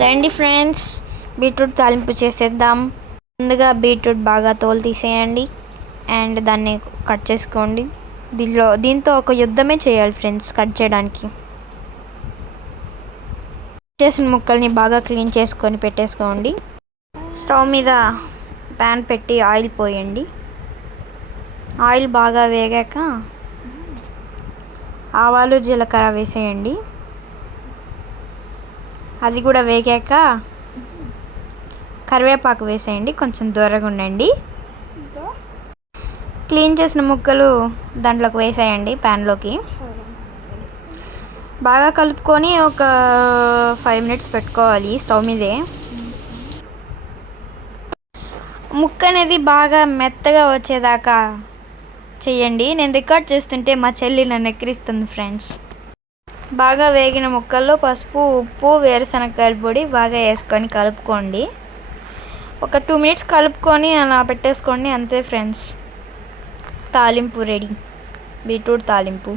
రండి friends, beetroot తాలింపు చేసేద్దాం. ముందుగా బీట్రూట్ బాగా తోలు తీసేయండి అండ్ దాన్ని కట్ చేసుకోండి. దీంతో ఒక యుద్ధమే చేయాలి ఫ్రెండ్స్. కట్ చేయడానికి చేసిన ముక్కల్ని బాగా క్లీన్ చేసుకొని పెట్టేసుకోండి. స్టవ్ మీద ప్యాన్ పెట్టి ఆయిల్ పోయండి. ఆయిల్ బాగా వేగాక ఆవాలు జీలకర్ర వేసేయండి. అది కూడా వేగాక కరివేపాకు వేసేయండి. కొంచెం దూరంగా ఉండండి. క్లీన్ చేసిన ముక్కలు దాంట్లోకి వేసేయండి. ప్యాన్లోకి బాగా కలుపుకొని ఒక 5 minutes పెట్టుకోవాలి స్టవ్ మీదే. ముక్క అనేది బాగా మెత్తగా వచ్చేదాకా చెయ్యండి. నేను రికార్డ్ చేస్తుంటే మా చెల్లి నన్ను ఎక్కిరిస్తుంది ఫ్రెండ్స్. బాగా వేగిన ముక్కల్లో పసుపు, ఉప్పు, వేరుశనగకాయల పొడి బాగా వేసుకొని కలుపుకోండి. ఒక 2 minutes కలుపుకొని అలా పెట్టేసుకోండి. అంతే ఫ్రెండ్స్, తాలింపు రెడీ. బీట్రూట్ తాలింపు.